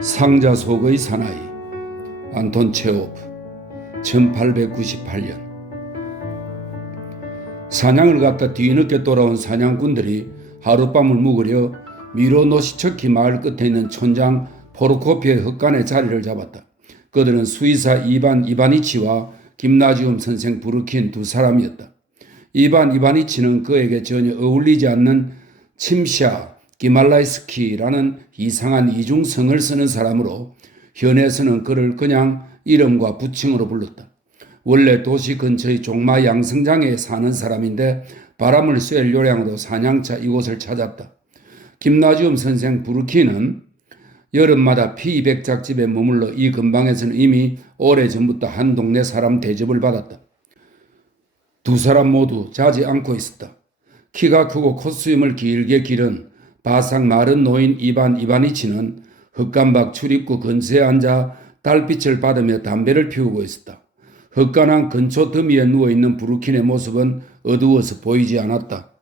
상자 속의 사나이 안톤 체호프 1898년 사냥을 갔다 뒤늦게 돌아온 사냥꾼들이 하룻밤을 묵으려 미로노시처키 마을 끝에 있는 촌장 포르코피의 흙간에 자리를 잡았다. 그들은 수의사 이반 이바니치와 김나지움 선생 부르킨 두 사람이었다. 이반 이바니치는 그에게 전혀 어울리지 않는 침샤 기말라이스키라는 이상한 이중성을 쓰는 사람으로 현에서는 그를 그냥 이름과 부칭으로 불렀다. 원래 도시 근처의 종마 양성장에 사는 사람인데 바람을 쐴 요량으로 사냥차 이곳을 찾았다. 김나지움 선생 부르키는 여름마다 피백작집에 머물러 이 근방에서는 이미 오래전부터 한 동네 사람 대접을 받았다. 두 사람 모두 자지 않고 있었다. 키가 크고 콧수염을 길게 기른 바싹 마른 노인 이반 이바니치는 흙간박 출입구 근처에 앉아 달빛을 받으며 담배를 피우고 있었다. 흙간한 근처 더미에 누워있는 부르킨의 모습은 어두워서 보이지 않았다.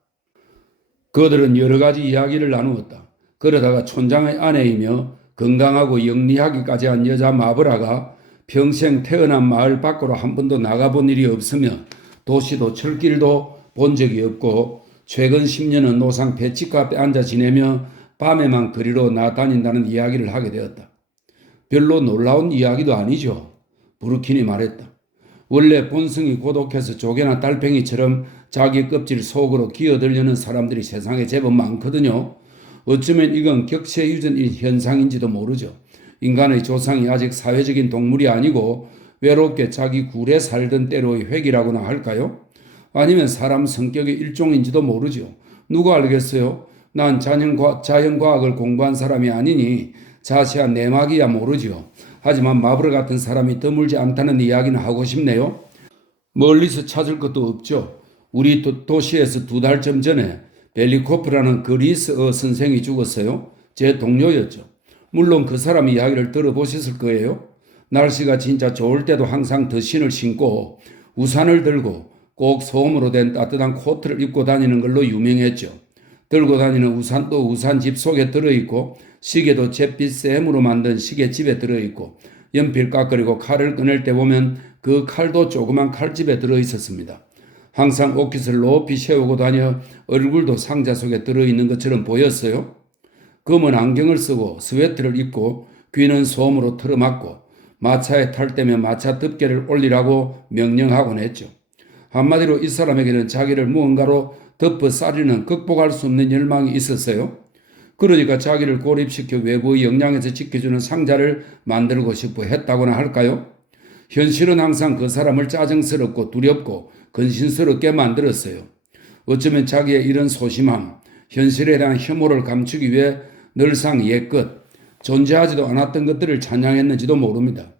그들은 여러 가지 이야기를 나누었다. 그러다가 촌장의 아내이며 건강하고 영리하기까지 한 여자 마브라가 평생 태어난 마을 밖으로 한 번도 나가본 일이 없으며 도시도 철길도 본 적이 없고 최근 10년은 노상 배치가 앞에 앉아 지내며 밤에만 거리로 나다닌다는 이야기를 하게 되었다. 별로 놀라운 이야기도 아니죠. 부르킨이 말했다. 원래 본성이 고독해서 조개나 달팽이처럼 자기 껍질 속으로 기어들려는 사람들이 세상에 제법 많거든요. 어쩌면 이건 격세유전인 현상인지도 모르죠. 인간의 조상이 아직 사회적인 동물이 아니고 외롭게 자기 굴에 살던 때로의 획이라고나 할까요? 아니면 사람 성격의 일종인지도 모르죠. 누가 알겠어요? 난 자연과학을 공부한 사람이 아니니 자세한 내막이야 모르죠. 하지만 마브르 같은 사람이 드물지 않다는 이야기는 하고 싶네요. 멀리서 찾을 것도 없죠. 우리 도시에서 2달쯤 전에 벨리코프라는 그리스어 선생이 죽었어요. 제 동료였죠. 물론 그 사람 이야기를 들어보셨을 거예요. 날씨가 진짜 좋을 때도 항상 덧신을 신고 우산을 들고 꼭 소음으로 된 따뜻한 코트를 입고 다니는 걸로 유명했죠. 들고 다니는 우산도 우산집 속에 들어있고 시계도 잿빛 쇠물로 만든 시계집에 들어있고 연필 깎으리고 칼을 꺼낼 때 보면 그 칼도 조그만 칼집에 들어있었습니다. 항상 옷깃을 높이 세우고 다녀 얼굴도 상자 속에 들어있는 것처럼 보였어요. 검은 안경을 쓰고 스웨트를 입고 귀는 솜으로 틀어막고 마차에 탈 때면 마차 덮개를 올리라고 명령하곤 했죠. 한마디로 이 사람에게는 자기를 무언가로 덮어 싸리는 극복할 수 없는 열망이 있었어요. 그러니까 자기를 고립시켜 외부의 영향에서 지켜주는 상자를 만들고 싶어 했다고나 할까요? 현실은 항상 그 사람을 짜증스럽고 두렵고 근심스럽게 만들었어요. 어쩌면 자기의 이런 소심함, 현실에 대한 혐오를 감추기 위해 늘상 옛것, 존재하지도 않았던 것들을 찬양했는지도 모릅니다.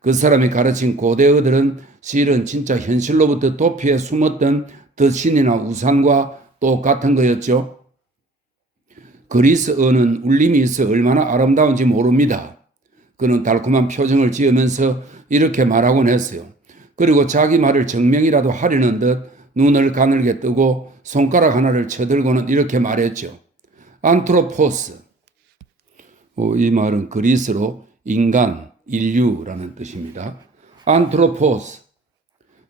그 사람이 가르친 고대어들은 실은 진짜 현실로부터 도피해 숨었던 덫신이나 우산과 똑같은 거였죠. 그리스어는 울림이 있어 얼마나 아름다운지 모릅니다. 그는 달콤한 표정을 지으면서 이렇게 말하곤 했어요. 그리고 자기 말을 증명이라도 하려는 듯 눈을 가늘게 뜨고 손가락 하나를 쳐들고는 이렇게 말했죠. 안트로포스. 이 말은 그리스로 인간, 인류라는 뜻입니다. 안트로포스.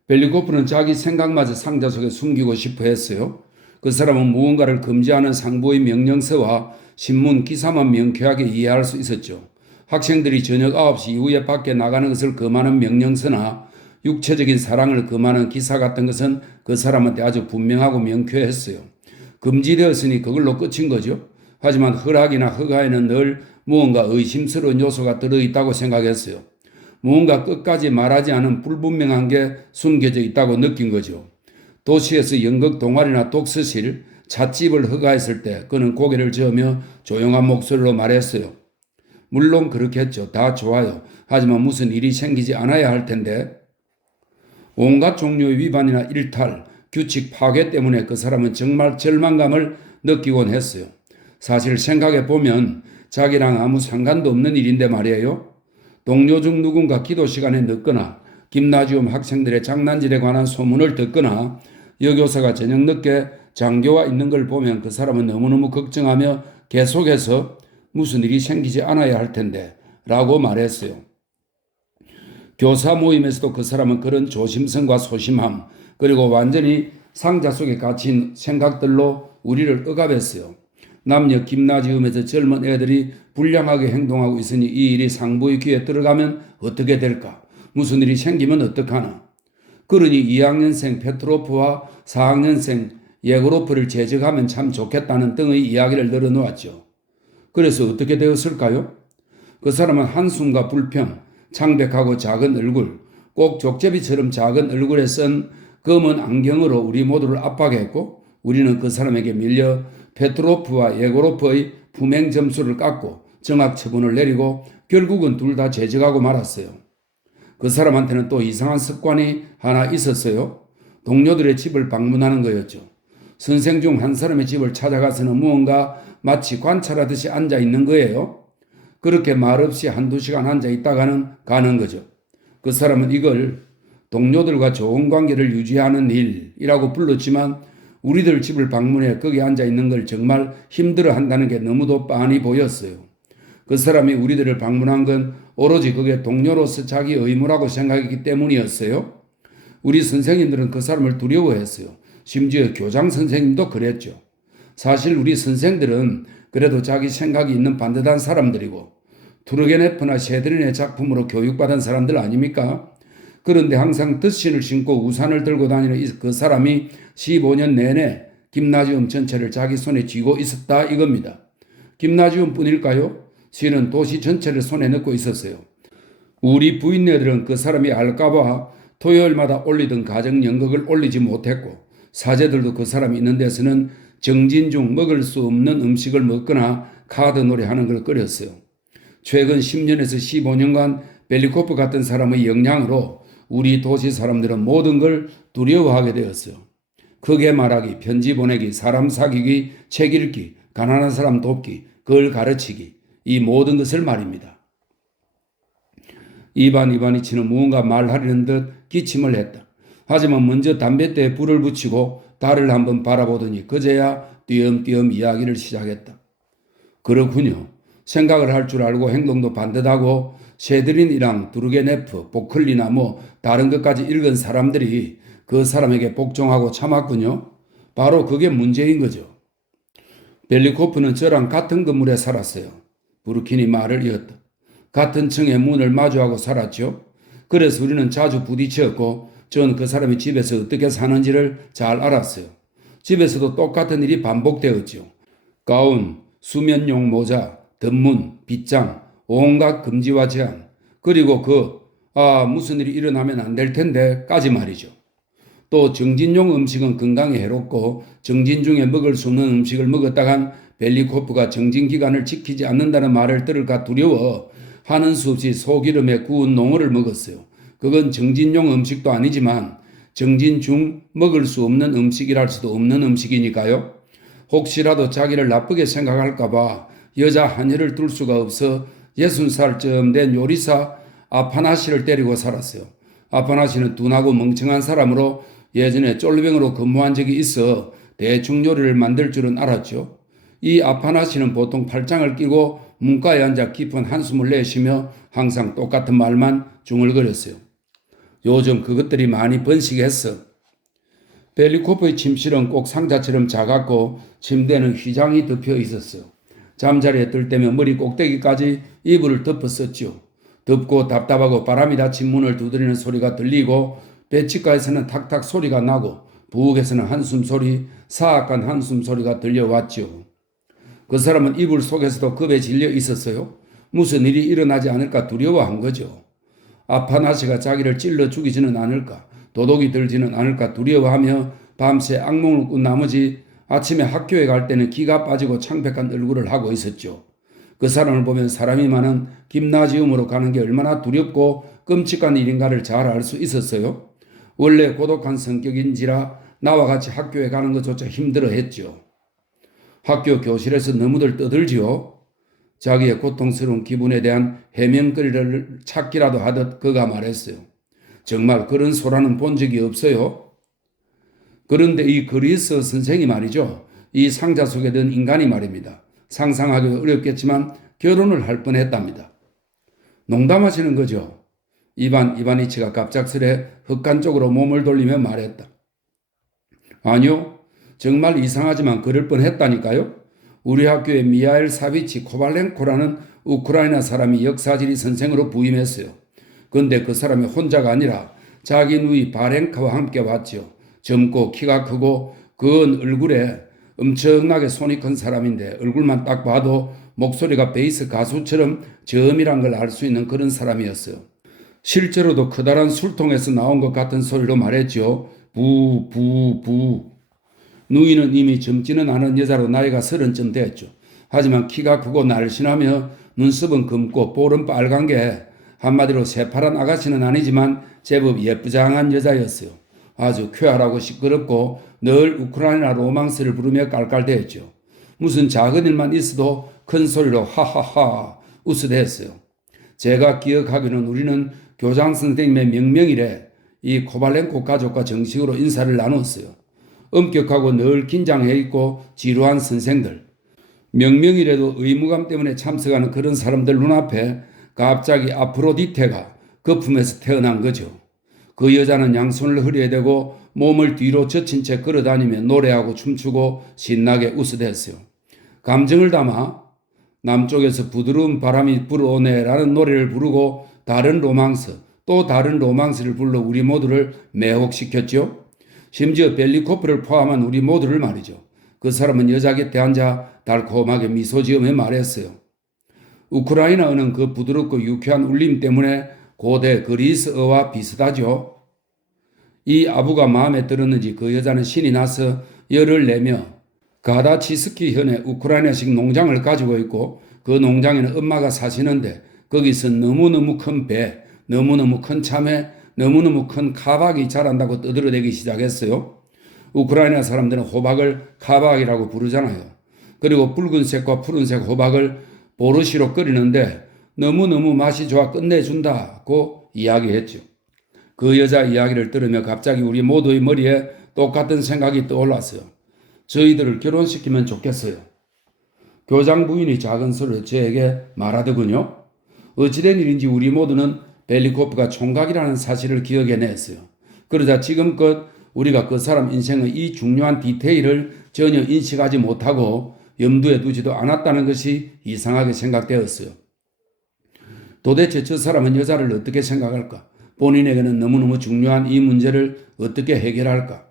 벨리코프는 자기 생각마저 상자 속에 숨기고 싶어 했어요. 그 사람은 무언가를 금지하는 상부의 명령서와 신문 기사만 명쾌하게 이해할 수 있었죠. 학생들이 저녁 9시 이후에 밖에 나가는 것을 금하는 명령서나 육체적인 사랑을 금하는 기사 같은 것은 그 사람한테 아주 분명하고 명쾌했어요. 금지되었으니 그걸로 끝인 거죠. 하지만 허락이나 허가에는 늘 무언가 의심스러운 요소가 들어있다고 생각했어요. 무언가 끝까지 말하지 않은 불분명한 게 숨겨져 있다고 느낀 거죠. 도시에서 연극 동아리나 독서실, 찻집을 허가했을 때 그는 고개를 저으며 조용한 목소리로 말했어요. 물론 그렇겠죠. 다 좋아요. 하지만 무슨 일이 생기지 않아야 할 텐데. 온갖 종류의 위반이나 일탈, 규칙 파괴 때문에 그 사람은 정말 절망감을 느끼곤 했어요. 사실 생각해보면 자기랑 아무 상관도 없는 일인데 말이에요. 동료 중 누군가 기도 시간에 늦거나 김나지움 학생들의 장난질에 관한 소문을 듣거나 여교사가 저녁 늦게 장교와 있는 걸 보면 그 사람은 너무너무 걱정하며 계속해서 무슨 일이 생기지 않아야 할 텐데 라고 말했어요. 교사 모임에서도 그 사람은 그런 조심성과 소심함 그리고 완전히 상자 속에 갇힌 생각들로 우리를 억압했어요. 남녀 김나지움에서 젊은 애들이 불량하게 행동하고 있으니 이 일이 상부의 귀에 들어가면 어떻게 될까? 무슨 일이 생기면 어떡하나? 그러니 2학년생 페트로프와 4학년생 예고로프를 제적하면 참 좋겠다는 등의 이야기를 늘어놓았죠. 그래서 어떻게 되었을까요? 그 사람은 한숨과 불평, 창백하고 작은 얼굴, 꼭 족제비처럼 작은 얼굴에 쓴 검은 안경으로 우리 모두를 압박했고 우리는 그 사람에게 밀려 페트로프와 예고로프의 품행 점수를 깎고 정학 처분을 내리고 결국은 둘 다 제적하고 말았어요. 그 사람한테는 또 이상한 습관이 하나 있었어요. 동료들의 집을 방문하는 거였죠. 선생 중 한 사람의 집을 찾아가서는 무언가 마치 관찰하듯이 앉아 있는 거예요. 그렇게 말없이 한두 시간 앉아 있다가는 가는 거죠. 그 사람은 이걸 동료들과 좋은 관계를 유지하는 일이라고 불렀지만 우리들 집을 방문해 거기 앉아 있는 걸 정말 힘들어 한다는 게 너무도 빤히 보였어요. 그 사람이 우리들을 방문한 건 오로지 그게 동료로서 자기 의무라고 생각했기 때문이었어요. 우리 선생님들은 그 사람을 두려워했어요. 심지어 교장 선생님도 그랬죠. 사실 우리 선생들은 그래도 자기 생각이 있는 반듯한 사람들이고 투르게네프나 셰드린의 작품으로 교육받은 사람들 아닙니까? 그런데 항상 덧신을 신고 우산을 들고 다니는 그 사람이 15년 내내 김나지움 전체를 자기 손에 쥐고 있었다 이겁니다. 김나지움 뿐일까요? 실은 도시 전체를 손에 넣고 있었어요. 우리 부인네들은 그 사람이 알까봐 토요일마다 올리던 가정 연극을 올리지 못했고 사제들도 그 사람이 있는 데서는 정진 중 먹을 수 없는 음식을 먹거나 카드 놀이하는 걸 끓였어요. 최근 10년에서 15년간 벨리코프 같은 사람의 영향으로 우리 도시 사람들은 모든 걸 두려워하게 되었어요. 크게 말하기, 편지 보내기, 사람 사귀기, 책 읽기, 가난한 사람 돕기, 글 가르치기, 이 모든 것을 말입니다. 이반이치는 무언가 말하려는 듯 기침을 했다. 하지만 먼저 담뱃대에 불을 붙이고 달을 한번 바라보더니 그제야 띄엄띄엄 이야기를 시작했다. 그렇군요. 생각을 할 줄 알고 행동도 반듯하고 셰드린이랑 두르게네프, 보클리나 다른 것까지 읽은 사람들이 그 사람에게 복종하고 참았군요. 바로 그게 문제인 거죠. 벨리코프는 저랑 같은 건물에 살았어요. 부르킨이 말을 이었다. 같은 층의 문을 마주하고 살았죠. 그래서 우리는 자주 부딪혔고 전 그 사람이 집에서 어떻게 사는지를 잘 알았어요. 집에서도 똑같은 일이 반복되었죠. 가운, 수면용 모자, 덧문, 빗장, 온갖 금지와 제한, 그리고 무슨 일이 일어나면 안 될 텐데까지 말이죠. 또 정진용 음식은 건강에 해롭고 정진 중에 먹을 수 없는 음식을 먹었다간 벨리코프가 정진기간을 지키지 않는다는 말을 들을까 두려워 하는 수 없이 소기름에 구운 농어를 먹었어요. 그건 정진용 음식도 아니지만 정진 중 먹을 수 없는 음식이랄 수도 없는 음식이니까요. 혹시라도 자기를 나쁘게 생각할까봐 여자 한여를 둘 수가 없어 60살쯤 된 요리사 아파나시를 데리고 살았어요. 아파나시는 둔하고 멍청한 사람으로 예전에 쫄병으로 근무한 적이 있어 대충 요리를 만들 줄은 알았죠. 이 아파나시는 보통 팔짱을 끼고 문가에 앉아 깊은 한숨을 내쉬며 항상 똑같은 말만 중얼거렸어요. 요즘 그것들이 많이 번식했어. 벨리코프의 침실은 꼭 상자처럼 작았고 침대는 휘장이 덮여 있었어요. 잠자리에 들 때면 머리 꼭대기까지 이불을 덮었었죠. 덥고 답답하고 바람이 닫힌 문을 두드리는 소리가 들리고 배치가에서는 탁탁 소리가 나고 부엌에서는 한숨 소리, 사악한 한숨 소리가 들려왔죠. 그 사람은 이불 속에서도 겁에 질려 있었어요. 무슨 일이 일어나지 않을까 두려워한 거죠. 아파나시가 자기를 찔러 죽이지는 않을까, 도둑이 들지는 않을까 두려워하며 밤새 악몽을 꾼 나머지 아침에 학교에 갈 때는 기가 빠지고 창백한 얼굴을 하고 있었죠. 그 사람을 보면 사람이 많은 김나지움으로 가는 게 얼마나 두렵고 끔찍한 일인가를 잘 알 수 있었어요. 원래 고독한 성격인지라 나와 같이 학교에 가는 것조차 힘들어했죠. 학교 교실에서 너무들 떠들지요. 자기의 고통스러운 기분에 대한 해명거리를 찾기라도 하듯 그가 말했어요. 정말 그런 소라는 본 적이 없어요. 그런데 이 그리스 선생이 말이죠. 이 상자 속에 든 인간이 말입니다. 상상하기도 어렵겠지만 결혼을 할 뻔했답니다. 농담하시는 거죠? 이반 이바니치가 갑작스레 흑간 쪽으로 몸을 돌리며 말했다. 아니요. 정말 이상하지만 그럴 뻔했다니까요. 우리 학교에 미하일 사비치 코발렌코라는 우크라이나 사람이 역사지리 선생으로 부임했어요. 그런데 그 사람이 혼자가 아니라 자기 누이 바렌카와 함께 왔죠. 젊고 키가 크고 그 얼굴에 엄청나게 손이 큰 사람인데 얼굴만 딱 봐도 목소리가 베이스 가수처럼 저음이란 걸 알 수 있는 그런 사람이었어요. 실제로도 커다란 술통에서 나온 것 같은 소리로 말했죠. 부, 부, 부. 누이는 이미 젊지는 않은 여자로 나이가 30쯤 됐죠. 하지만 키가 크고 날씬하며 눈썹은 검고 볼은 빨간 게 한마디로 새파란 아가씨는 아니지만 제법 예쁘장한 여자였어요. 아주 쾌활하고 시끄럽고 늘 우크라이나 로망스를 부르며 깔깔대었죠. 무슨 작은 일만 있어도 큰 소리로 하하하 웃으댔어요. 제가 기억하기로는 우리는 교장 선생님의 명명일에 이 코발렌코 가족과 정식으로 인사를 나눴어요. 엄격하고 늘 긴장해 있고 지루한 선생들, 명명일에도 의무감 때문에 참석하는 그런 사람들 눈앞에 갑자기 아프로디테가 거품에서 태어난 거죠. 그 여자는 양손을 허리에 대고 몸을 뒤로 젖힌 채 걸어다니며 노래하고 춤추고 신나게 웃어댔어요. 감정을 담아 남쪽에서 부드러운 바람이 불어오네라는 노래를 부르고 다른 로망스, 또 다른 로망스를 불러 우리 모두를 매혹시켰죠. 심지어 벨리코프를 포함한 우리 모두를 말이죠. 그 사람은 여자 곁에 앉아 달콤하게 미소 지으며 말했어요. 우크라이나어는 그 부드럽고 유쾌한 울림 때문에 고대 그리스어와 비슷하죠. 이 아부가 마음에 들었는지 그 여자는 신이 나서 열을 내며 가다치스키 현의 우크라이나식 농장을 가지고 있고 그 농장에는 엄마가 사시는데 거기서 너무너무 큰 배, 너무너무 큰 참외, 너무너무 큰 카박이 자란다고 떠들어대기 시작했어요. 우크라이나 사람들은 호박을 카박이라고 부르잖아요. 그리고 붉은색과 푸른색 호박을 보르시로 끓이는데 너무너무 맛이 좋아 끝내준다고 이야기했죠. 그 여자 이야기를 들으며 갑자기 우리 모두의 머리에 똑같은 생각이 떠올랐어요. 저희들을 결혼시키면 좋겠어요. 교장 부인이 작은 소리로 저에게 말하더군요. 어찌된 일인지 우리 모두는 벨리코프가 총각이라는 사실을 기억해냈어요. 그러자 지금껏 우리가 그 사람 인생의 이 중요한 디테일을 전혀 인식하지 못하고 염두에 두지도 않았다는 것이 이상하게 생각되었어요. 도대체 저 사람은 여자를 어떻게 생각할까? 본인에게는 너무너무 중요한 이 문제를 어떻게 해결할까?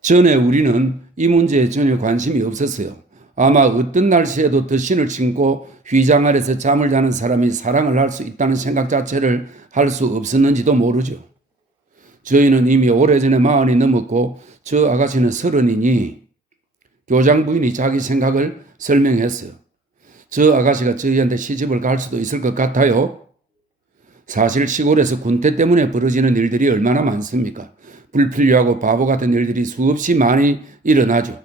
전에 우리는 이 문제에 전혀 관심이 없었어요. 아마 어떤 날씨에도 덧신을 신고 휘장 아래서 잠을 자는 사람이 사랑을 할 수 있다는 생각 자체를 할 수 없었는지도 모르죠. 저희는 이미 오래전에 40이 넘었고 저 아가씨는 30이니 교장 부인이 자기 생각을 설명했어요. 저 아가씨가 저희한테 시집을 갈 수도 있을 것 같아요. 사실 시골에서 군대 때문에 벌어지는 일들이 얼마나 많습니까? 불필요하고 바보 같은 일들이 수없이 많이 일어나죠.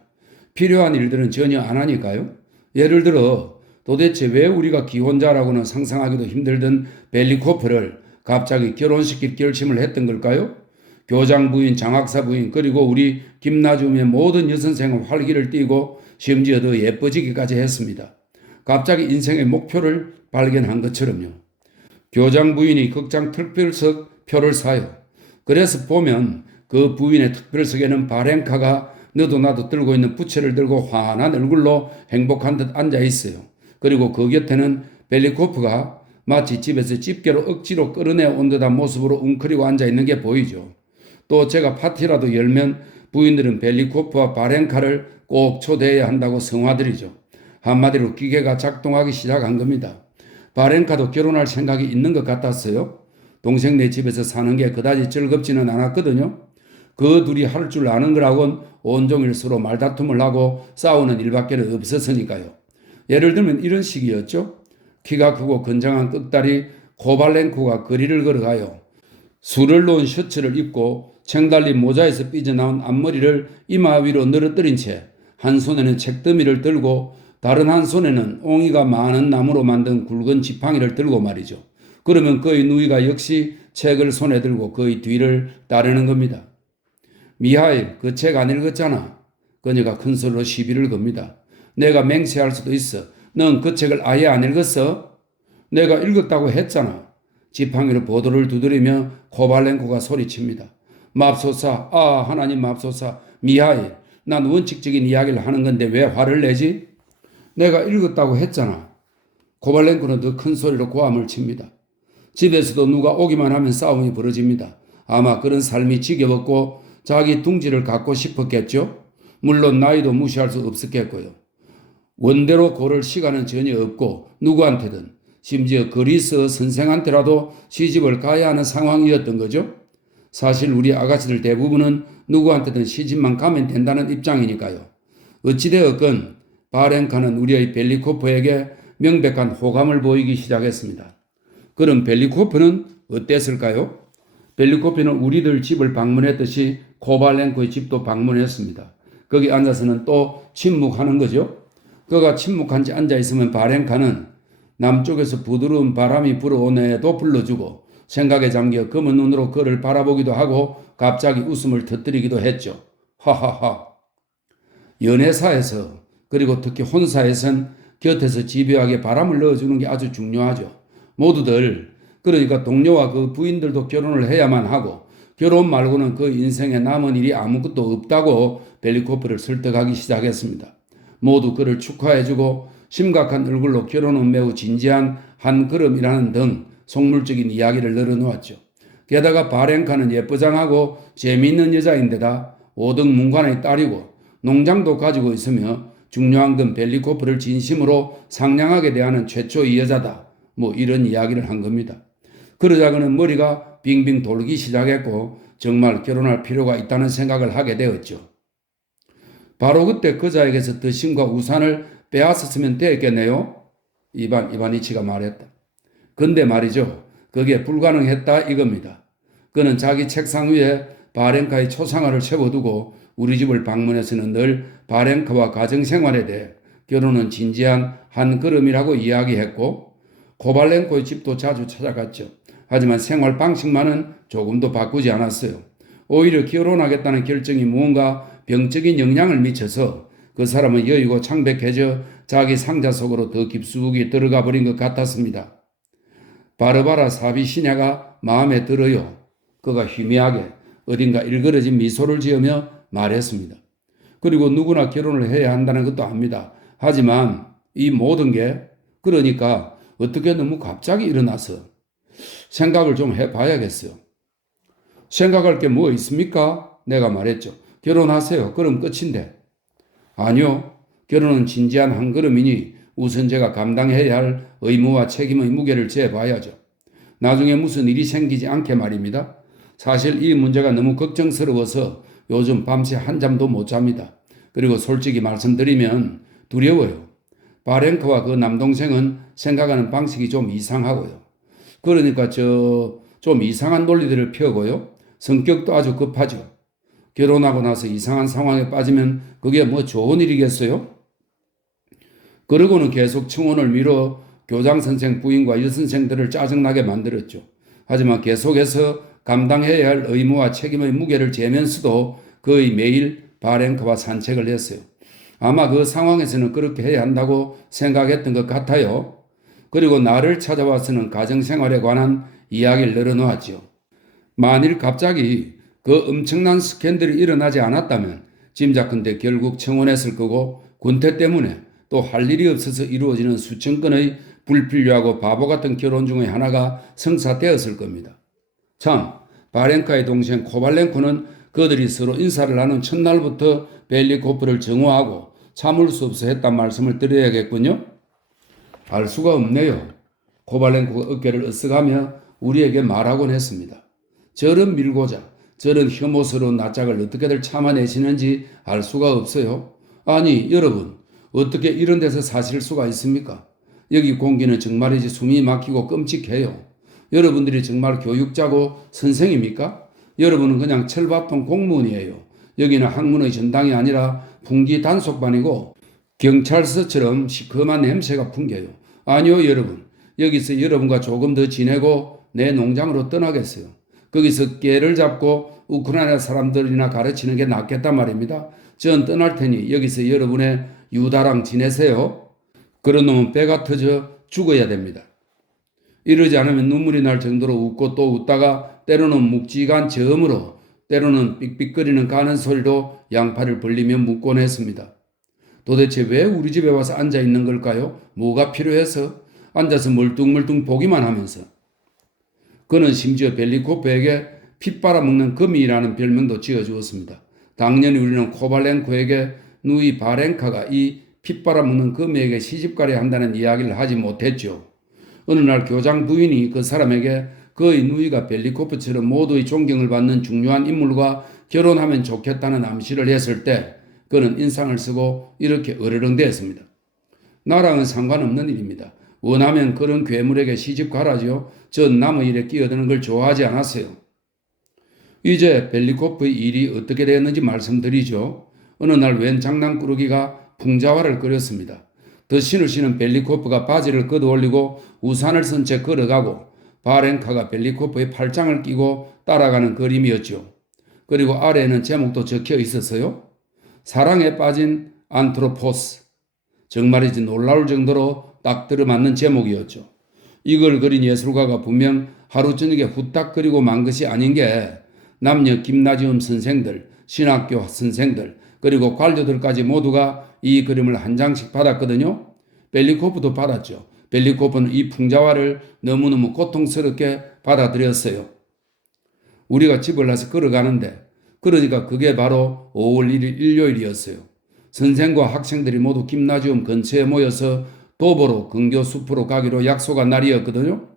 필요한 일들은 전혀 안 하니까요. 예를 들어 도대체 왜 우리가 기혼자라고는 상상하기도 힘들던 벨리코프를 갑자기 결혼시킬 결심을 했던 걸까요? 교장 부인, 장학사 부인, 그리고 우리 김나줌의 모든 여선생은 활기를 띠고 심지어 더 예뻐지기까지 했습니다. 갑자기 인생의 목표를 발견한 것처럼요. 교장 부인이 극장 특별석 표를 사요. 그래서 보면 그 부인의 특별석에는 바렌카가 너도 나도 들고 있는 부채를 들고 환한 얼굴로 행복한 듯 앉아 있어요. 그리고 그 곁에는 벨리코프가 마치 집에서 집게로 억지로 끌어내 온 듯한 모습으로 웅크리고 앉아 있는 게 보이죠. 또 제가 파티라도 열면 부인들은 벨리코프와 바렌카를 꼭 초대해야 한다고 성화드리죠. 한마디로 기계가 작동하기 시작한 겁니다. 바렌카도 결혼할 생각이 있는 것 같았어요. 동생네 집에서 사는 게 그다지 즐겁지는 않았거든요. 그 둘이 할 줄 아는 거라곤 온종일 서로 말다툼을 하고 싸우는 일밖에 없었으니까요. 예를 들면 이런 식이었죠. 키가 크고 건장한 끝다리 코발렌코가 거리를 걸어가요. 술을 놓은 셔츠를 입고 챙달린 모자에서 삐져나온 앞머리를 이마 위로 늘어뜨린 채 한 손에는 책더미를 들고 다른 한 손에는 옹이가 많은 나무로 만든 굵은 지팡이를 들고 말이죠. 그러면 그의 누이가 역시 책을 손에 들고 그의 뒤를 따르는 겁니다. 미하일, 그 책 안 읽었잖아. 그녀가 큰 소리로 시비를 겁니다. 내가 맹세할 수도 있어. 넌 그 책을 아예 안 읽었어? 내가 읽었다고 했잖아. 지팡이로 보도를 두드리며 코발렌코가 소리칩니다. 맙소사, 하나님 맙소사, 미하일, 난 원칙적인 이야기를 하는 건데 왜 화를 내지? 내가 읽었다고 했잖아. 코발렌코는 더 큰 소리로 고함을 칩니다. 집에서도 누가 오기만 하면 싸움이 벌어집니다. 아마 그런 삶이 지겨웠고 자기 둥지를 갖고 싶었겠죠? 물론 나이도 무시할 수 없었겠고요. 원대로 고를 시간은 전혀 없고 누구한테든 심지어 그리스 선생한테라도 시집을 가야 하는 상황이었던 거죠. 사실 우리 아가씨들 대부분은 누구한테든 시집만 가면 된다는 입장이니까요. 어찌되었건 바렌카는 우리의 벨리코프에게 명백한 호감을 보이기 시작했습니다. 그럼 벨리코프는 어땠을까요? 벨리코프는 우리들 집을 방문했듯이 코발렌코의 집도 방문했습니다. 거기 앉아서는 또 침묵하는 거죠. 그가 침묵한 채 앉아있으면 바렌카는 남쪽에서 부드러운 바람이 불어오네도 불러주고 생각에 잠겨 검은 눈으로 그를 바라보기도 하고 갑자기 웃음을 터뜨리기도 했죠. 하하하. 연애사에서 그리고 특히 혼사에선 곁에서 집요하게 바람을 넣어주는 게 아주 중요하죠. 모두들 그러니까 동료와 그 부인들도 결혼을 해야만 하고 결혼 말고는 그 인생에 남은 일이 아무것도 없다고 벨리코프를 설득하기 시작했습니다. 모두 그를 축하해주고 심각한 얼굴로 결혼은 매우 진지한 한 걸음이라는 등 속물적인 이야기를 늘어놓았죠. 게다가 바렌카는 예쁘장하고 재미있는 여자인데다 5등 문관의 딸이고 농장도 가지고 있으며 중요한 건 벨리코프를 진심으로 상냥하게 대하는 최초의 여자다. 뭐 이런 이야기를 한 겁니다. 그러자 그는 머리가 빙빙 돌기 시작했고 정말 결혼할 필요가 있다는 생각을 하게 되었죠. 바로 그때 그자에게서 드신과 우산을 빼앗았으면 되겠네요. 이바니치가 말했다. 근데 말이죠. 그게 불가능했다 이겁니다. 그는 자기 책상 위에 바렌카의 초상화를 세워두고 우리 집을 방문해서는 늘 바렌카와 가정생활에 대해 결혼은 진지한 한 걸음이라고 이야기했고 코발렌코의 집도 자주 찾아갔죠. 하지만 생활 방식만은 조금도 바꾸지 않았어요. 오히려 결혼하겠다는 결정이 무언가 병적인 영향을 미쳐서 그 사람은 여유고 창백해져 자기 상자 속으로 더 깊숙이 들어가 버린 것 같았습니다. 바르바라 사비시냐가 마음에 들어요. 그가 희미하게 어딘가 일그러진 미소를 지으며 말했습니다. 그리고 누구나 결혼을 해야 한다는 것도 압니다. 하지만 이 모든 게 그러니까 어떻게 너무 갑자기 일어나서 생각을 좀 해봐야겠어요. 생각할 게 뭐 있습니까? 내가 말했죠. 결혼하세요. 그럼 끝인데. 아니요. 결혼은 진지한 한 걸음이니 우선 제가 감당해야 할 의무와 책임의 무게를 재봐야죠. 나중에 무슨 일이 생기지 않게 말입니다. 사실 이 문제가 너무 걱정스러워서 요즘 밤새 한잠도 못 잡니다. 그리고 솔직히 말씀드리면 두려워요. 바렌카와 그 남동생은 생각하는 방식이 좀 이상하고요. 그러니까 좀 이상한 논리들을 펴고요. 성격도 아주 급하죠. 결혼하고 나서 이상한 상황에 빠지면 그게 뭐 좋은 일이겠어요? 그러고는 계속 청혼을 미뤄 교장선생 부인과 여선생들을 짜증나게 만들었죠. 하지만 계속해서 감당해야 할 의무와 책임의 무게를 재면서도 거의 매일 바렌카와 산책을 했어요. 아마 그 상황에서는 그렇게 해야 한다고 생각했던 것 같아요. 그리고 나를 찾아와서는 가정생활에 관한 이야기를 늘어놓았죠. 만일 갑자기 그 엄청난 스캔들이 일어나지 않았다면 짐작컨대 결국 청혼했을 거고 군태 때문에 또 할 일이 없어서 이루어지는 수천 건의 불필요하고 바보 같은 결혼 중의 하나가 성사되었을 겁니다. 참, 바렌카의 동생 코발렌코는 그들이 서로 인사를 나눈 첫날부터 벨리코프를 정오하고 참을 수 없어 했단 말씀을 드려야겠군요. 알 수가 없네요. 코발렌코가 어깨를 으쓱하며 우리에게 말하곤 했습니다. 저런 밀고자, 저런 혐오스러운 낯짝을 어떻게들 참아내시는지 알 수가 없어요. 아니, 여러분, 어떻게 이런 데서 사실 수가 있습니까? 여기 공기는 정말이지 숨이 막히고 끔찍해요. 여러분들이 정말 교육자고 선생입니까? 여러분은 그냥 철밥통 공무원이에요. 여기는 학문의 전당이 아니라 풍기 단속반이고 경찰서처럼 시커먼 냄새가 풍겨요. 아니요, 여러분. 여기서 여러분과 조금 더 지내고 내 농장으로 떠나겠어요. 거기서 깨를 잡고 우크라이나 사람들이나 가르치는 게 낫겠단 말입니다. 전 떠날 테니 여기서 여러분의 유다랑 지내세요. 그런 놈은 배가 터져 죽어야 됩니다. 이러지 않으면 눈물이 날 정도로 웃고 또 웃다가 때로는 묵직한 저음으로 때로는 삑삑거리는 가는 소리로 양팔을 벌리며 묻곤 했습니다. 도대체 왜 우리 집에 와서 앉아 있는 걸까요? 뭐가 필요해서? 앉아서 멀뚱멀뚱 보기만 하면서. 그는 심지어 벨리코프에게 피 빨아먹는 거미라는 별명도 지어주었습니다. 당연히 우리는 코발렌코에게 누이 바렌카가 이 피 빨아먹는 거미에게 시집가려 한다는 이야기를 하지 못했죠. 어느 날 교장 부인이 그 사람에게 그의 누이가 벨리코프처럼 모두의 존경을 받는 중요한 인물과 결혼하면 좋겠다는 암시를 했을 때 그는 인상을 쓰고 이렇게 으르렁대었습니다. 나랑은 상관없는 일입니다. 원하면 그런 괴물에게 시집 가라지요. 전 남의 일에 끼어드는 걸 좋아하지 않았어요. 이제 벨리코프의 일이 어떻게 되었는지 말씀드리죠. 어느 날 웬 장난꾸러기가 풍자화를 끓였습니다. 더신을 신은 벨리코프가 바지를 걷어올리고 우산을 쓴 채 걸어가고 바렌카가 벨리코프의 팔짱을 끼고 따라가는 그림이었죠. 그리고 아래에는 제목도 적혀 있었어요. 사랑에 빠진 안트로포스. 정말이지 놀라울 정도로 딱 들어맞는 제목이었죠. 이걸 그린 예술가가 분명 하루 저녁에 후딱 그리고 만 것이 아닌 게 남녀 김나지움 선생들, 신학교 선생들, 그리고 관료들까지 모두가 이 그림을 한 장씩 받았거든요. 벨리코프도 받았죠. 벨리코프는 이 풍자화를 너무너무 고통스럽게 받아들였어요. 우리가 집을 나서 걸어가는데 그러니까 그게 바로 5월 1일 일요일이었어요. 선생과 학생들이 모두 김나지움 근처에 모여서 도보로 근교 숲으로 가기로 약속한 날이었거든요.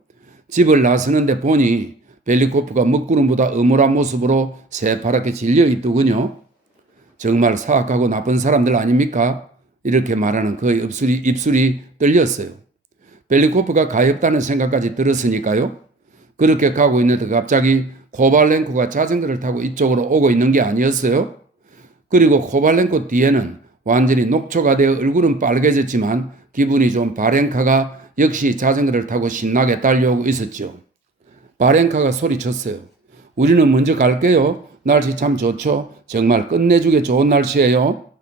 집을 나서는데 보니 벨리코프가 먹구름보다 음울한 모습으로 새파랗게 질려 있더군요. 정말 사악하고 나쁜 사람들 아닙니까? 이렇게 말하는 그의 입술이 떨렸어요. 벨리코프가 가엾다는 생각까지 들었으니까요. 그렇게 가고 있는데 갑자기 코발렌코가 자전거를 타고 이쪽으로 오고 있는 게 아니었어요. 그리고 코발렌코 뒤에는 완전히 녹초가 되어 얼굴은 빨개졌지만 기분이 좋은 바렌카가 역시 자전거를 타고 신나게 달려오고 있었죠. 바렌카가 소리쳤어요. 우리는 먼저 갈게요. 날씨 참 좋죠. 정말 끝내주게 좋은 날씨예요.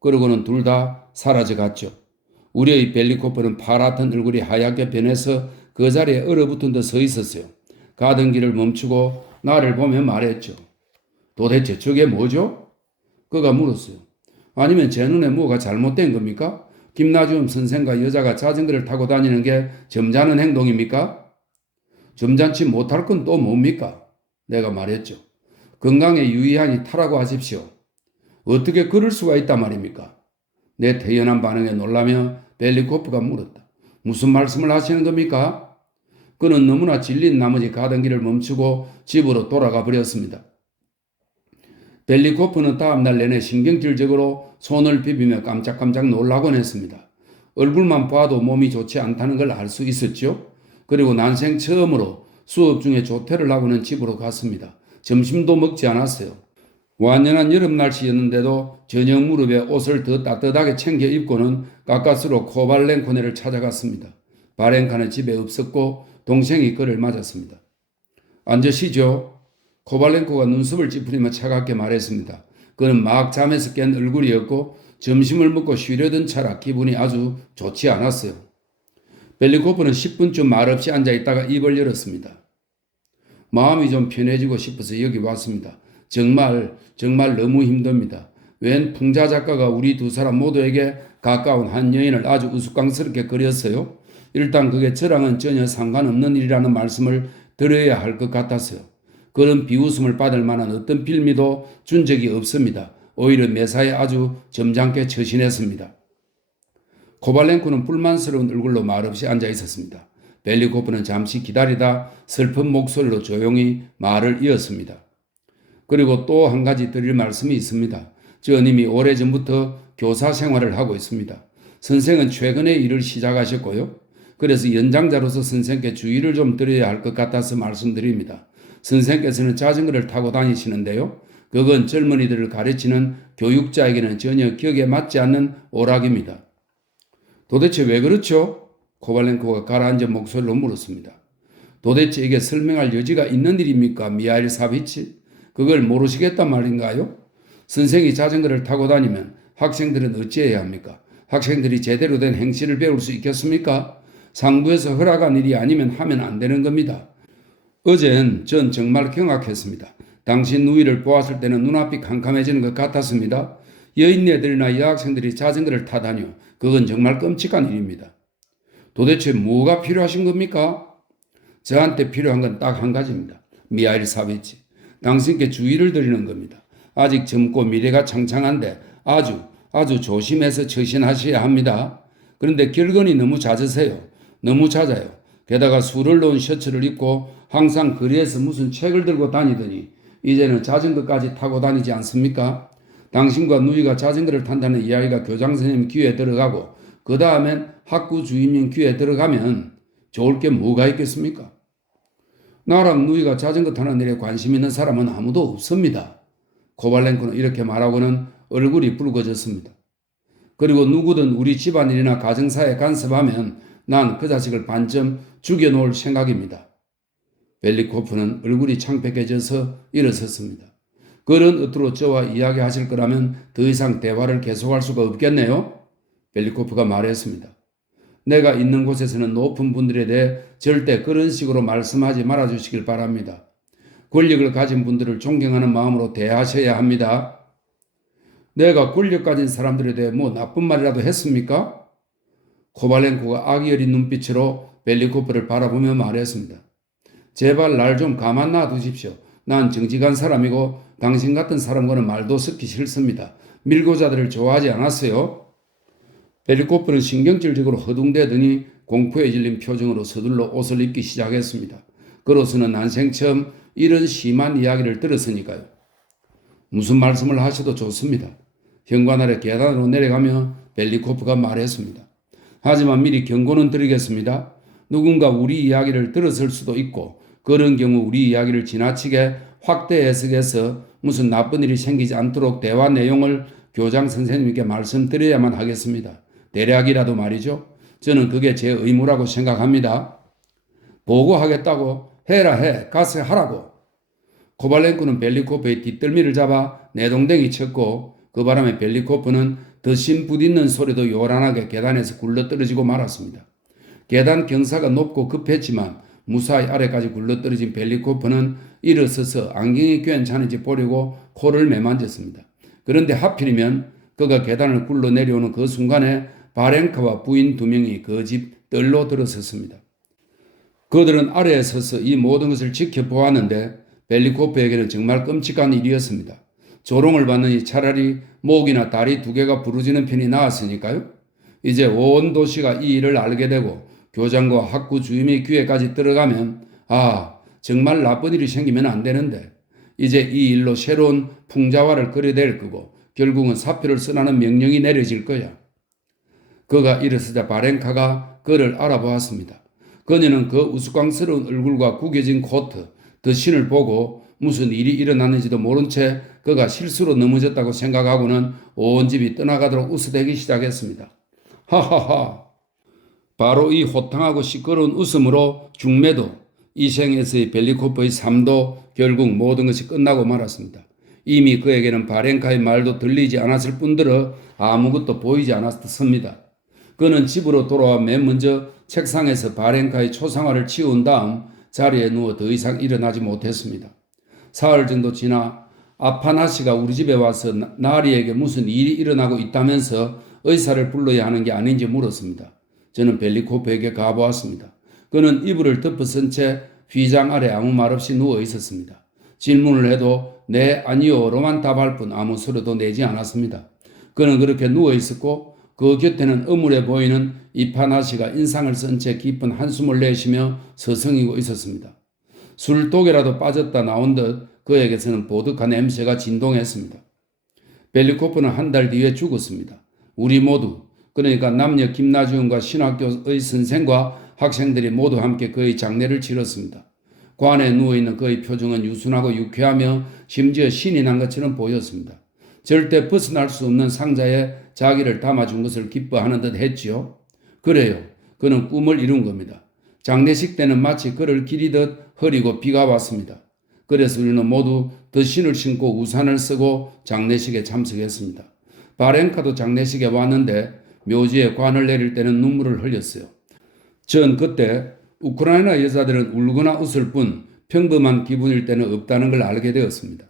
그러고는 둘 다 사라져갔죠. 우리의 벨리코프는 파랗던 얼굴이 하얗게 변해서 그 자리에 얼어붙은 듯 서 있었어요. 가던 길을 멈추고 나를 보며 말했죠. 도대체 저게 뭐죠? 그가 물었어요. 아니면 제 눈에 뭐가 잘못된 겁니까? 김나지움 선생과 여자가 자전거를 타고 다니는 게 점잖은 행동입니까? 점잖지 못할 건 또 뭡니까? 내가 말했죠. 건강에 유의하니 타라고 하십시오. 어떻게 그럴 수가 있단 말입니까? 내 태연한 반응에 놀라며 벨리코프가 물었다. 무슨 말씀을 하시는 겁니까? 그는 너무나 질린 나머지 가던 길을 멈추고 집으로 돌아가 버렸습니다. 벨리코프는 다음날 내내 신경질적으로 손을 비비며 깜짝깜짝 놀라곤 했습니다. 얼굴만 봐도 몸이 좋지 않다는 걸 알 수 있었죠. 그리고 난생 처음으로 수업 중에 조퇴를 하고는 집으로 갔습니다. 점심도 먹지 않았어요. 완연한 여름 날씨였는데도 저녁 무렵에 옷을 더 따뜻하게 챙겨 입고는 가까스로 코발렌코네를 찾아갔습니다. 바렌카는 집에 없었고 동생이 그를 맞았습니다. 앉으시죠. 코발렌코가 눈썹을 찌푸리며 차갑게 말했습니다. 그는 막 잠에서 깬 얼굴이었고 점심을 먹고 쉬려던 차라 기분이 아주 좋지 않았어요. 벨리코프는 10분쯤 말없이 앉아있다가 입을 열었습니다. 마음이 좀 편해지고 싶어서 여기 왔습니다. 정말 너무 힘듭니다. 웬 풍자 작가가 우리 두 사람 모두에게 가까운 한 여인을 아주 우스꽝스럽게 그렸어요. 일단 그게 저랑은 전혀 상관없는 일이라는 말씀을 드려야 할 것 같았어요. 그런 비웃음을 받을 만한 어떤 빌미도 준 적이 없습니다. 오히려 매사에 아주 점잖게 처신했습니다. 코발렌코는 불만스러운 얼굴로 말없이 앉아 있었습니다. 벨리코프는 잠시 기다리다 슬픈 목소리로 조용히 말을 이었습니다. 그리고 또 한 가지 드릴 말씀이 있습니다. 저는 이미 오래전부터 교사 생활을 하고 있습니다. 선생은 최근에 일을 시작하셨고요. 그래서 연장자로서 선생께 주의를 좀 드려야 할 것 같아서 말씀드립니다. 선생께서는 자전거를 타고 다니시는데요. 그건 젊은이들을 가르치는 교육자에게는 전혀 격에 맞지 않는 오락입니다. 도대체 왜 그렇죠? 코발렌코가 가라앉은 목소리로 물었습니다. 도대체 이게 설명할 여지가 있는 일입니까? 미하일 사비치? 그걸 모르시겠단 말인가요? 선생이 자전거를 타고 다니면 학생들은 어찌해야 합니까? 학생들이 제대로 된 행실을 배울 수 있겠습니까? 상부에서 허락한 일이 아니면 하면 안 되는 겁니다. 어젠 전 정말 경악했습니다. 당신 누이를 보았을 때는 눈앞이 캄캄해지는 것 같았습니다. 여인네들이나 여학생들이 자전거를 타다뇨. 그건 정말 끔찍한 일입니다. 도대체 뭐가 필요하신 겁니까? 저한테 필요한 건 딱 한 가지입니다. 미하일 사베치. 당신께 주의를 드리는 겁니다. 아직 젊고 미래가 창창한데 아주 조심해서 처신하셔야 합니다. 그런데 결근이 너무 잦으세요. 너무 잦아요. 게다가 술을 넣은 셔츠를 입고 항상 거리에서 무슨 책을 들고 다니더니 이제는 자전거까지 타고 다니지 않습니까? 당신과 누이가 자전거를 탄다는 이야기가 교장 선생님 귀에 들어가고 그 다음엔 학구 주임님 귀에 들어가면 좋을 게 뭐가 있겠습니까? 나랑 누이가 자전거 타는 일에 관심 있는 사람은 아무도 없습니다. 코발렌코는 이렇게 말하고는 얼굴이 붉어졌습니다. 그리고 누구든 우리 집안일이나 가정사에 간섭하면 난 그 자식을 반쯤 죽여놓을 생각입니다. 벨리코프는 얼굴이 창백해져서 일어섰습니다. 그런 의도로 저와 이야기하실 거라면 더 이상 대화를 계속할 수가 없겠네요. 벨리코프가 말했습니다. 내가 있는 곳에서는 높은 분들에 대해 절대 그런 식으로 말씀하지 말아주시길 바랍니다. 권력을 가진 분들을 존경하는 마음으로 대하셔야 합니다. 내가 권력 가진 사람들에 대해 뭐 나쁜 말이라도 했습니까? 코발렌코가 아기 어린 눈빛으로 벨리코프를 바라보며 말했습니다. 제발 날 좀 가만 놔두십시오. 난 정직한 사람이고 당신 같은 사람과는 말도 섞기 싫습니다. 밀고자들을 좋아하지 않았어요. 벨리코프는 신경질적으로 허둥대더니 공포에 질린 표정으로 서둘러 옷을 입기 시작했습니다. 그로서는 난생 처음 이런 심한 이야기를 들었으니까요. 무슨 말씀을 하셔도 좋습니다. 현관 아래 계단으로 내려가며 벨리코프가 말했습니다. 하지만 미리 경고는 드리겠습니다. 누군가 우리 이야기를 들었을 수도 있고 그런 경우 우리 이야기를 지나치게 확대 해석해서 무슨 나쁜 일이 생기지 않도록 대화 내용을 교장 선생님께 말씀드려야만 하겠습니다. 대략이라도 말이죠. 저는 그게 제 의무라고 생각합니다. 보고하겠다고 해라 해. 가서 하라고. 코발렌코는 벨리코프의 뒷덜미를 잡아 내동댕이 쳤고 그 바람에 벨리코프는 더심 부딪는 소리도 요란하게 계단에서 굴러떨어지고 말았습니다. 계단 경사가 높고 급했지만 무사히 아래까지 굴러떨어진 벨리코프는 일어서서 안경이 괜찮은지 보려고 코를 매만졌습니다. 그런데 하필이면 그가 계단을 굴러 내려오는 그 순간에 바렌카와 부인 2명이 그 집 뜰로 들어섰습니다. 그들은 아래에 서서 이 모든 것을 지켜보았는데 벨리코프에게는 정말 끔찍한 일이었습니다. 조롱을 받느니 차라리 목이나 다리 2개가 부러지는 편이 나았으니까요. 이제 온 도시가 이 일을 알게 되고 교장과 학구 주임의 귀에까지 들어가면 정말 나쁜 일이 생기면 안 되는데 이제 이 일로 새로운 풍자화를 그려댈 거고 결국은 사표를 쓰라는 명령이 내려질 거야. 그가 일어서자 바렌카가 그를 알아보았습니다. 그녀는 그 우스꽝스러운 얼굴과 구겨진 코트, 더신을 보고 무슨 일이 일어났는지도 모른 채 그가 실수로 넘어졌다고 생각하고는 온 집이 떠나가도록 웃어대기 시작했습니다. 하하하. 바로 이 호탕하고 시끄러운 웃음으로 중매도 이 생에서의 벨리코프의 삶도 결국 모든 것이 끝나고 말았습니다. 이미 그에게는 바렌카의 말도 들리지 않았을 뿐더러 아무것도 보이지 않았습니다. 그는 집으로 돌아와 맨 먼저 책상에서 바렌카의 초상화를 치운 다음 자리에 누워 더 이상 일어나지 못했습니다. 사흘 정도 지나 아파나시가 우리 집에 와서 나리에게 무슨 일이 일어나고 있다면서 의사를 불러야 하는 게 아닌지 물었습니다. 저는 벨리코프에게 가보았습니다. 그는 이불을 덮어쓴 채 휘장 아래 아무 말 없이 누워 있었습니다. 질문을 해도 네, 아니요로만 답할 뿐 아무 소리도 내지 않았습니다. 그는 그렇게 누워 있었고 그 곁에는 어물해 보이는 이파나시가 인상을 쓴 채 깊은 한숨을 내쉬며 서성이고 있었습니다. 술독에라도 빠졌다 나온 듯 그에게서는 보드카 냄새가 진동했습니다. 벨리코프는 한 달 뒤에 죽었습니다. 우리 모두, 그러니까 남녀 김나지움과 신학교의 선생과 학생들이 모두 함께 그의 장례를 치렀습니다. 관에 누워있는 그의 표정은 유순하고 유쾌하며 심지어 신이 난 것처럼 보였습니다. 절대 벗어날 수 없는 상자에 자기를 담아준 것을 기뻐하는 듯 했지요. 그래요. 그는 꿈을 이룬 겁니다. 장례식 때는 마치 그를 기리듯 흐리고 비가 왔습니다. 그래서 우리는 모두 더신을 신고 우산을 쓰고 장례식에 참석했습니다. 바렌카도 장례식에 왔는데 묘지에 관을 내릴 때는 눈물을 흘렸어요. 전 그때 우크라이나 여자들은 울거나 웃을 뿐 평범한 기분일 때는 없다는 걸 알게 되었습니다.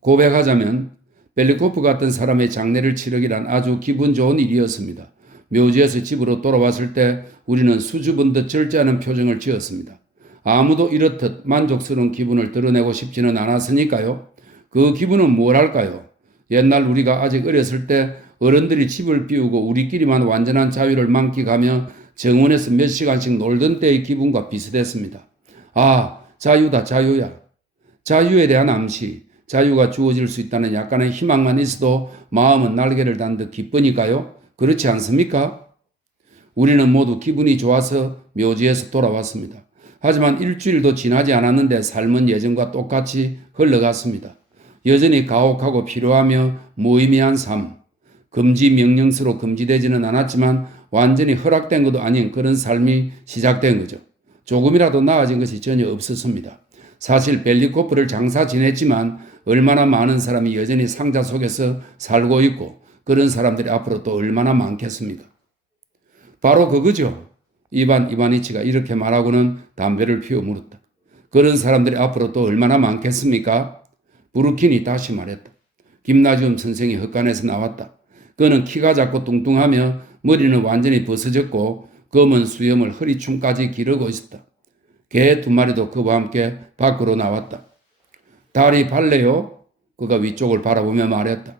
고백하자면 벨리코프 같은 사람의 장례를 치르기란 아주 기분 좋은 일이었습니다. 묘지에서 집으로 돌아왔을 때 우리는 수줍은 듯 절제하는 표정을 지었습니다. 아무도 이렇듯 만족스러운 기분을 드러내고 싶지는 않았으니까요. 그 기분은 뭐랄까요? 옛날 우리가 아직 어렸을 때 어른들이 집을 비우고 우리끼리만 완전한 자유를 만끽하며 정원에서 몇 시간씩 놀던 때의 기분과 비슷했습니다. 아, 자유다, 자유야. 자유에 대한 암시, 자유가 주어질 수 있다는 약간의 희망만 있어도 마음은 날개를 단 듯 기쁘니까요. 그렇지 않습니까? 우리는 모두 기분이 좋아서 묘지에서 돌아왔습니다. 하지만 일주일도 지나지 않았는데 삶은 예전과 똑같이 흘러갔습니다. 여전히 가혹하고 필요하며 무의미한 삶, 금지 명령서로 금지되지는 않았지만 완전히 허락된 것도 아닌 그런 삶이 시작된 거죠. 조금이라도 나아진 것이 전혀 없었습니다. 사실 벨리코프를 장사 지냈지만 얼마나 많은 사람이 여전히 상자 속에서 살고 있고 그런 사람들이 앞으로 또 얼마나 많겠습니까? 바로 그거죠. 이반 이바니치가 이렇게 말하고는 담배를 피워 물었다. 그런 사람들이 앞으로 또 얼마나 많겠습니까? 부르킨이 다시 말했다. 김나지움 선생이 헛간에서 나왔다. 그는 키가 작고 뚱뚱하며 머리는 완전히 벗어졌고 검은 수염을 허리춤까지 기르고 있었다. 개 2마리도 그와 함께 밖으로 나왔다. 다리 발래요? 그가 위쪽을 바라보며 말했다.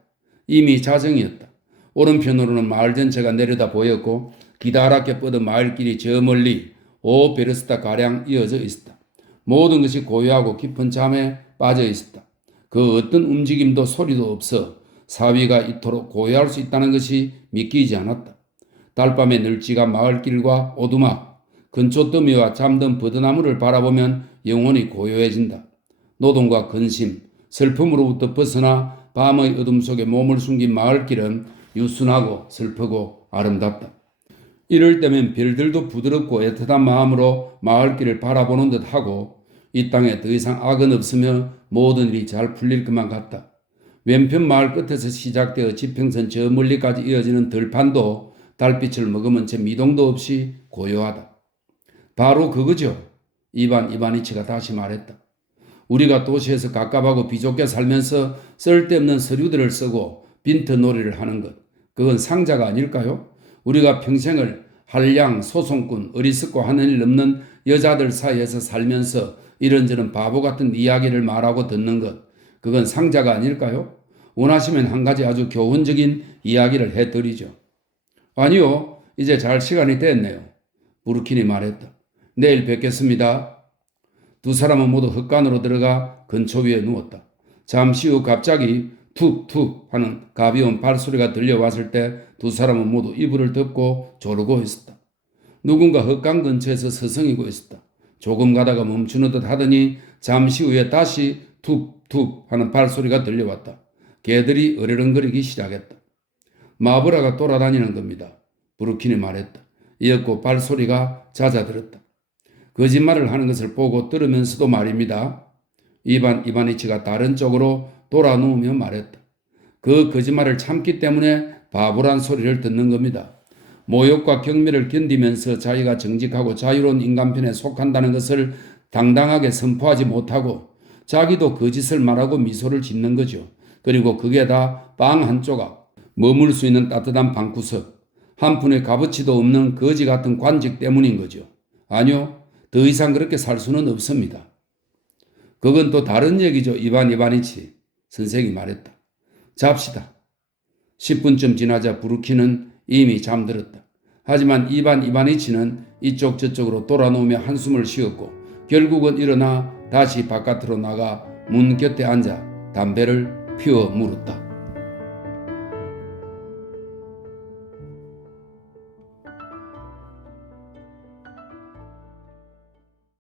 이미 자정이었다. 오른편으로는 마을 전체가 내려다 보였고 기다랗게 뻗은 마을길이 저 멀리 5베르스타가량 이어져 있었다. 모든 것이 고요하고 깊은 잠에 빠져 있었다. 그 어떤 움직임도 소리도 없어 사위가 이토록 고요할 수 있다는 것이 믿기지 않았다. 달밤의 널찍한 마을길과 오두막, 근초 더미와 잠든 버드나무를 바라보면 영혼이 고요해진다. 노동과 근심, 슬픔으로부터 벗어나 밤의 어둠 속에 몸을 숨긴 마을길은 유순하고 슬프고 아름답다. 이럴 때면 별들도 부드럽고 애틋한 마음으로 마을길을 바라보는 듯 하고 이 땅에 더 이상 악은 없으며 모든 일이 잘 풀릴 것만 같다. 왼편 마을 끝에서 시작되어 지평선 저 멀리까지 이어지는 들판도 달빛을 머금은 채 미동도 없이 고요하다. 바로 그거죠. 이반 이바니치가 다시 말했다. 우리가 도시에서 갑갑하고 비좁게 살면서 쓸데없는 서류들을 쓰고 빈터놀이를 하는 것, 그건 상자가 아닐까요? 우리가 평생을 한량, 소송꾼, 어리석고 하는 일 없는 여자들 사이에서 살면서 이런저런 바보 같은 이야기를 말하고 듣는 것, 그건 상자가 아닐까요? 원하시면 한 가지 아주 교훈적인 이야기를 해드리죠. 아니요, 이제 잘 시간이 됐네요. 부르킨이 말했다. 내일 뵙겠습니다. 두 사람은 모두 흙간으로 들어가 근초 위에 누웠다. 잠시 후 갑자기 툭툭 하는 가벼운 발소리가 들려왔을 때 두 사람은 모두 이불을 덮고 조르고 있었다. 누군가 흙간 근처에서 서성이고 있었다. 조금 가다가 멈추는 듯 하더니 잠시 후에 다시 툭툭 하는 발소리가 들려왔다. 개들이 어르렁거리기 시작했다. 마브라가 돌아다니는 겁니다. 부르킨이 말했다. 이었고 발소리가 잦아들었다. 거짓말을 하는 것을 보고 들으면서도 말입니다. 이반 이바니치가 다른 쪽으로 돌아 누우며 말했다. 그 거짓말을 참기 때문에 바보란 소리를 듣는 겁니다. 모욕과 경멸을 견디면서 자기가 정직하고 자유로운 인간편에 속한다는 것을 당당하게 선포하지 못하고 자기도 거짓을 말하고 미소를 짓는 거죠. 그리고 그게 다 빵 한 조각, 머물 수 있는 따뜻한 방구석, 한 푼의 값어치도 없는 거지 같은 관직 때문인 거죠. 아니요, 더 이상 그렇게 살 수는 없습니다. 그건 또 다른 얘기죠. 이반 이바니치 선생이 말했다. 잡시다. 10분쯤 지나자 부르키는 이미 잠들었다. 하지만 이반 이바니치는 이쪽 저쪽으로 돌아놓으며 한숨을 쉬었고 결국은 일어나 다시 바깥으로 나가 문 곁에 앉아 담배를 피워 물었다.